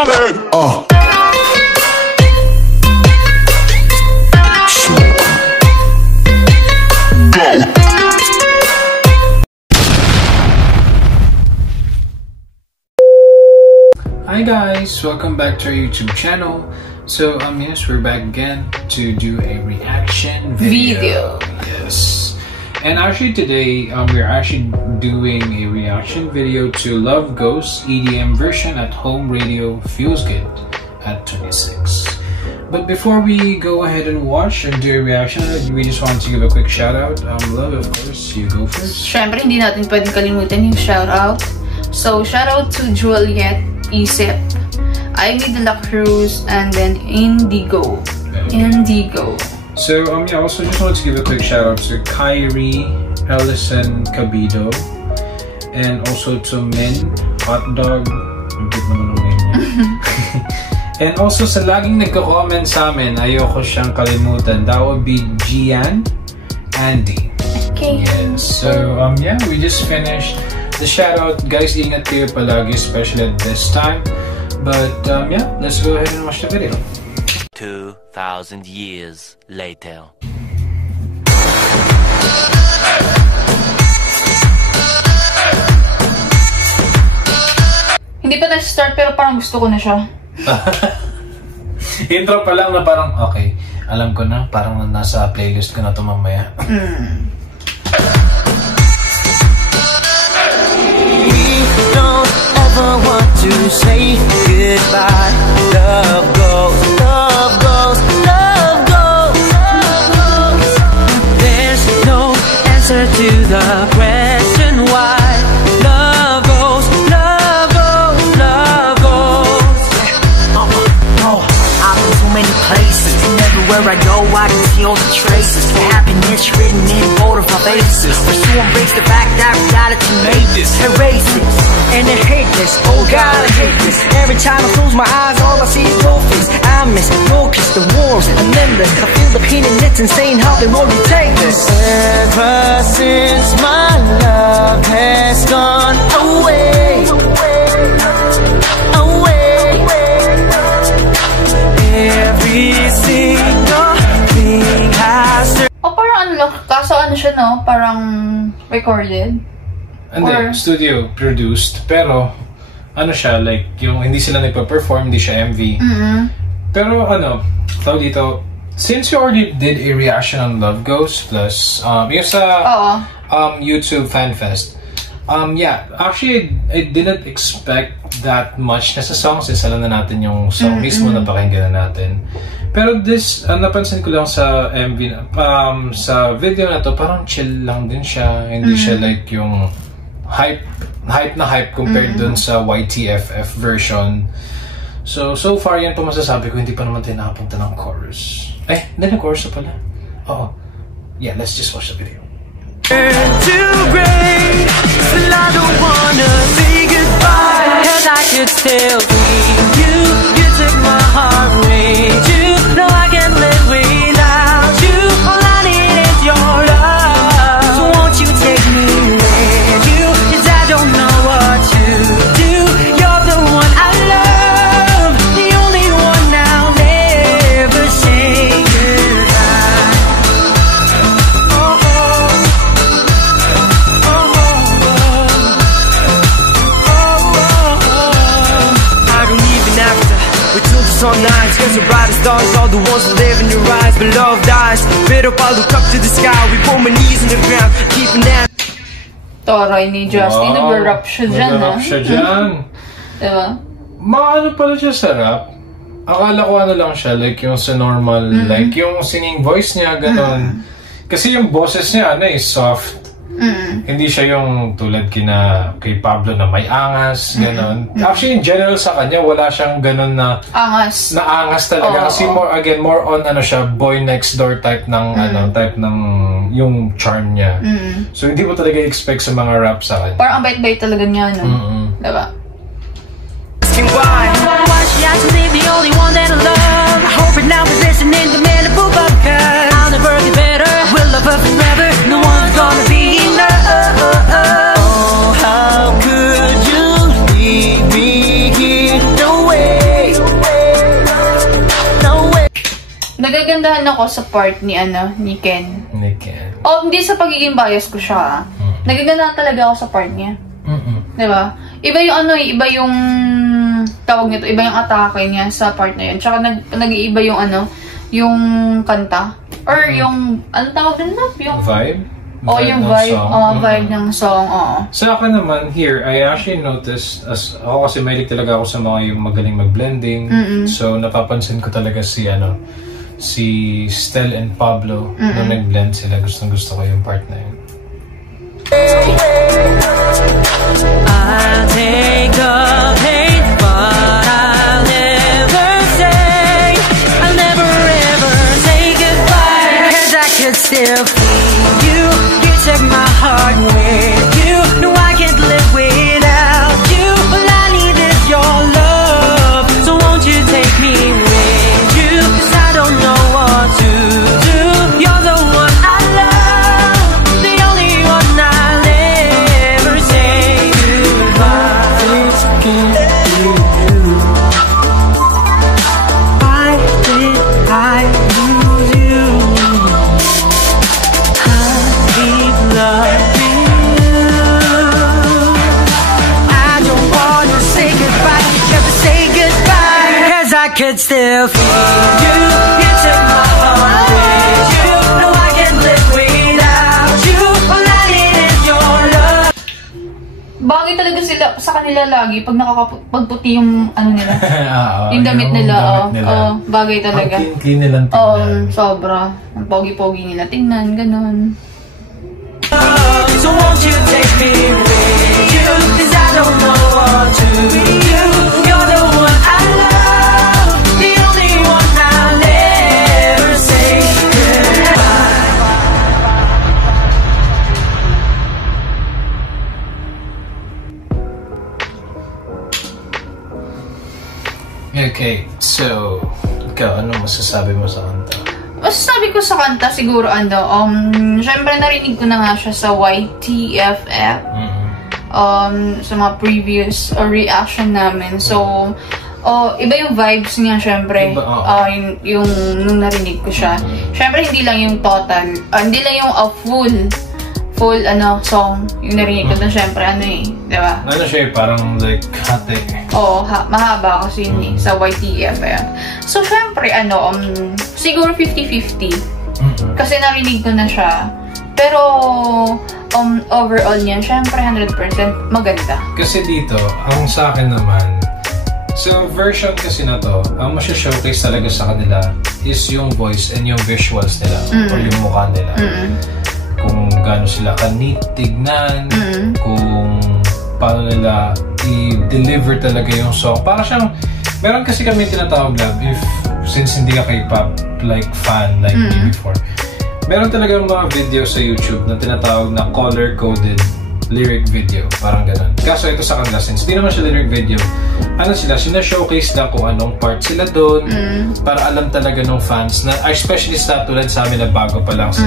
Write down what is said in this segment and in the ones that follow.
Hi guys, welcome back to our YouTube channel. So yes, we're back again to do a reaction video. Yes. And actually today we're actually doing a reaction video to Love Ghost EDM version at home radio feels good at 26. But before we go ahead and watch and do a reaction, we just want to give a quick shout out. Love, of course, you go first. Syempre, hindi natin pwedeng kalimutan yung shout out. So shout out to Juliet Isip, Ivy de la Cruz, and then Indigo. Indigo. So I also just wanted to give a quick shout out to Kyrie Ellison Cabido, and also to Min Hotdog. And also sa laging nagko-comment sa amin, ayoko siyang kalimutan. That would be Gian Andy. Okay. Yes. So yeah, we just finished the shoutout. Guys, ingat kayo palagi, especially at this time. But yeah, let's go ahead and watch the video. 2,000 years later. Hindi pa na-start pero parang gusto ko na siya. Intro pa lang na parang okay, alam ko na, parang nasa playlist ko na ito mamaya. Want to say goodbye. Love goes, love goes, love goes, love goes. There's no answer to the question why. Love goes, love goes, love goes. I've been to many places, and everywhere I go I can see all the traces. The happiness written in both of our faces. Pursue embrace the fact that reality made this. Erase this and I hate this, oh God, I hate this. Every time I close my eyes, all I see is trophies. I miss focus, the wars, and endless. I feel the pain and it's insane how they won't retake this. Ever since my love has gone away, away, every single thing has turned. Oh, parang ano lang, kaso ano siya no? Parang recorded? Hindi, studio produced, pero ano siya, like yung hindi sila nagpa-perform, hindi siya MV. Pero ano, tawag dito, since you already did a reaction on Love Ghost plus yung sa YouTube Fan Fest, yeah, actually I didn't expect that much na sa songs, isa lang na natin yung song mismo na pakinggan natin. Pero this, napansin ko lang sa MV, sa video na to, parang chill lang din siya, hindi siya like yung hype na hype compared dun sa YTFF version. So far yan po masasabi ko, hindi pa naman tayo nakapunta ng chorus. Hindi na chorus na pala. Oo. Yeah, let's just watch the video. Too great, still I don't wanna say goodbye. Cause I could still be you. You took my heart away. You know I can't live without you. All I need is your love. So won't you take me with you? Cause I don't know what to do. You're the one I love, the only one I'll never say goodbye. I don't even have to return to some nights, cause the brightest stars are the ones who live in your eyes. But love dies, but up I look up to the sky. We put my knees in the ground, keeping that. Toray ni Justin, nag-rap siya dyan, nag-rap siya dyan. Diba? Ano pala siya sa rap? Akala ko ano lang siya, like yung sa normal, like yung singing voice niya, ganon. Kasi yung boses niya, soft. Hindi siya yung tulad kay Pablo na may angas, ganon. Actually, in general sa kanya, wala siyang ganon na angas. Na angas talaga. Kasi more on ano siya, boy next door type ng type ng yung charm niya. So hindi mo talaga expect sa mga rap sa kanya. Parang ang bait-bait talaga niya, no? Diba? Why she has to leave the only one that I love? I hope it now is listening to me to move up, cause I'll never get better. I will love her forever. No one's gonna be enough. Oh, how could you leave me here? No way. Nagagandahan ako sa part ni Ken. Ni Ken. Oh, hindi sa pagiging bias ko siya. Nagagandahan talaga ako sa part niya. Diba? Iba yung iba yung tawag nito, iba yung atake niya sa part na yun. Tsaka nag-iiba yung yung kanta. Or yung, tawag nito? Yung vibe? Yung vibe. Vibe ng song, Sa akin naman, here, I actually noticed, ako kasi mahilig talaga ako sa mga yung magaling mag-blending. So, napapansin ko talaga si Stel and Pablo nung nag-blend sila. Gustong-gusto ko yung part na yun. I'll take the pain, but I'll never say, I'll never ever say goodbye, 'cause I could still feel you. You took my heart with you. No, I can't live without you. All I need is your love. So won't you take me with you? 'Cause I don't know what to do. You're the one I love, the only one I'll ever say goodbye. This can't be true. Why did I lose you? I keep loving you. I don't wanna say goodbye, never say goodbye, 'cause I could still feel you. You took my heart with you. No, I can't live without you. All I need is your love. Bagay talaga sila sa kanila lagi pag pagputi yung nila. Yung damit nila. Bagay talaga. Ang clean nilang tingnan. Sobra. Ang pogi-pogi nila tingnan, ganun. So won't you take me with you? 'Cause I don't know what to do. You're the one I love, the only one I'll ever say goodbye. Okay, so ikaw, ano masasabi mo sa kanta? Masasabi ko sa kanta siguro syempre narinig ko na nga siya sa YTFF. Sa mga previous reaction namin. So, iba yung vibes niya syempre. Yung nung narinig ko siya. Syempre hindi lang yung total, hindi lang yung full song yung narinig ko na syempre diba? Ano siya parang like hati. Oo, mahaba kasi yun sa YTFF. So syempre siguro 50-50. Kasi narinig ko na siya. Pero overall niyan, syempre 100% maganda. Kasi dito, ang sa akin naman, sa version kasi na to, ang masya-showcase talaga sa kanila is yung voice and yung visuals nila or yung mukha nila. Kung gaano sila kanit tignan, kung paano nila i-deliver talaga yung song. Para siyang, meron kasi kami tinatawag lang, since hindi ka K-pop like fan like me before, meron talagang mga video sa YouTube na tinatawag na color-coded lyric video. Parang ganun. Kaso ito sa kanila, since di naman siya lyric video, sina-showcase lang kung anong part sila doon para alam talaga ng fans na, especially sa tulad sa amin na bago pa lang sa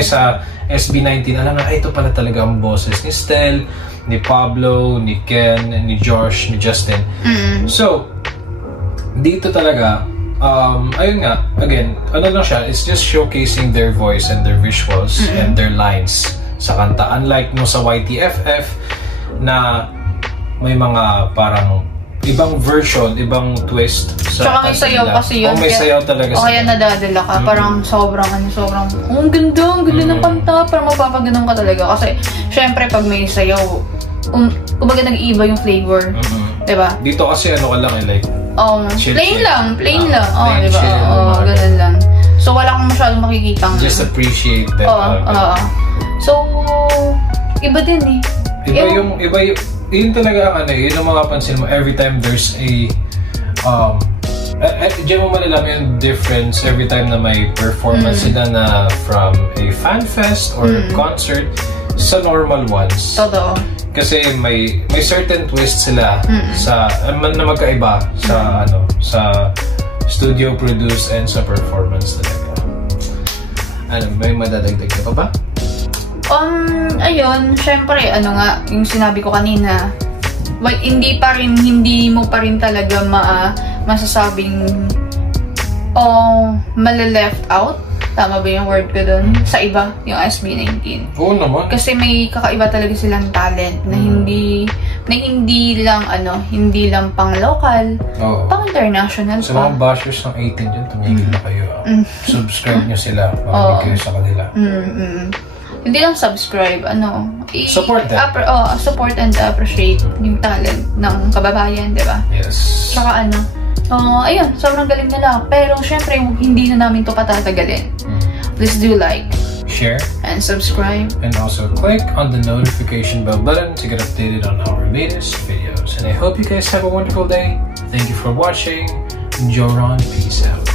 sa SB19, alam na, ito pala talaga ang boses ni Stel, ni Pablo, ni Ken, ni Josh, ni Justin. So, dito talaga, ayun nga, again, lang siya, it's just showcasing their voice and their visuals and their lines sa kanta. Unlike no sa YTFF na may mga parang ibang version, ibang twist sa tsaka may sayaw kasi yun. May sayaw talaga. O kaya nadadala ka. Parang sobrang ang ganda ng kanta. Parang mapapaganon ka talaga. Kasi, syempre, pag may sayaw, kumbaga nag-iiba yung flavor. Diba? Dito kasi ka lang like, plain lang. Diba? Ganun lang. So, wala kang masyadong makikitang. Just appreciate that. So, iba din eh. Iba yung yun talaga ang yun ang makapansin mo every time there's a diyan mo malalaman yung difference every time na may performance sila na from a fan fest or concert sa normal ones. Totoo. Kasi may certain twist sila sa na magkaiba sa sa studio produce and sa performance talaga. May madadagdag ka pa ba? Ayun, syempre, yung sinabi ko kanina, hindi mo pa rin talaga masasabing mali-left out. Tama ba yung word ko dun? Sa iba, yung SB19. Oo naman. Kasi may kakaiba talaga silang talent na hindi lang pang local, pang international sa mga bashers ng 18 dyan, tumigil na kayo. Subscribe nyo sila, makinig kayo sa kanila. Hindi lang subscribe, support them. Support and appreciate yung talent ng kababayan, di ba? Yes. Tsaka ayun, sobrang galing nila. Pero syempre, hindi na namin to patatagalin. Please do like, share, and subscribe. And also click on the notification bell button to get updated on our latest videos. And I hope you guys have a wonderful day. Thank you for watching. Joron, peace out.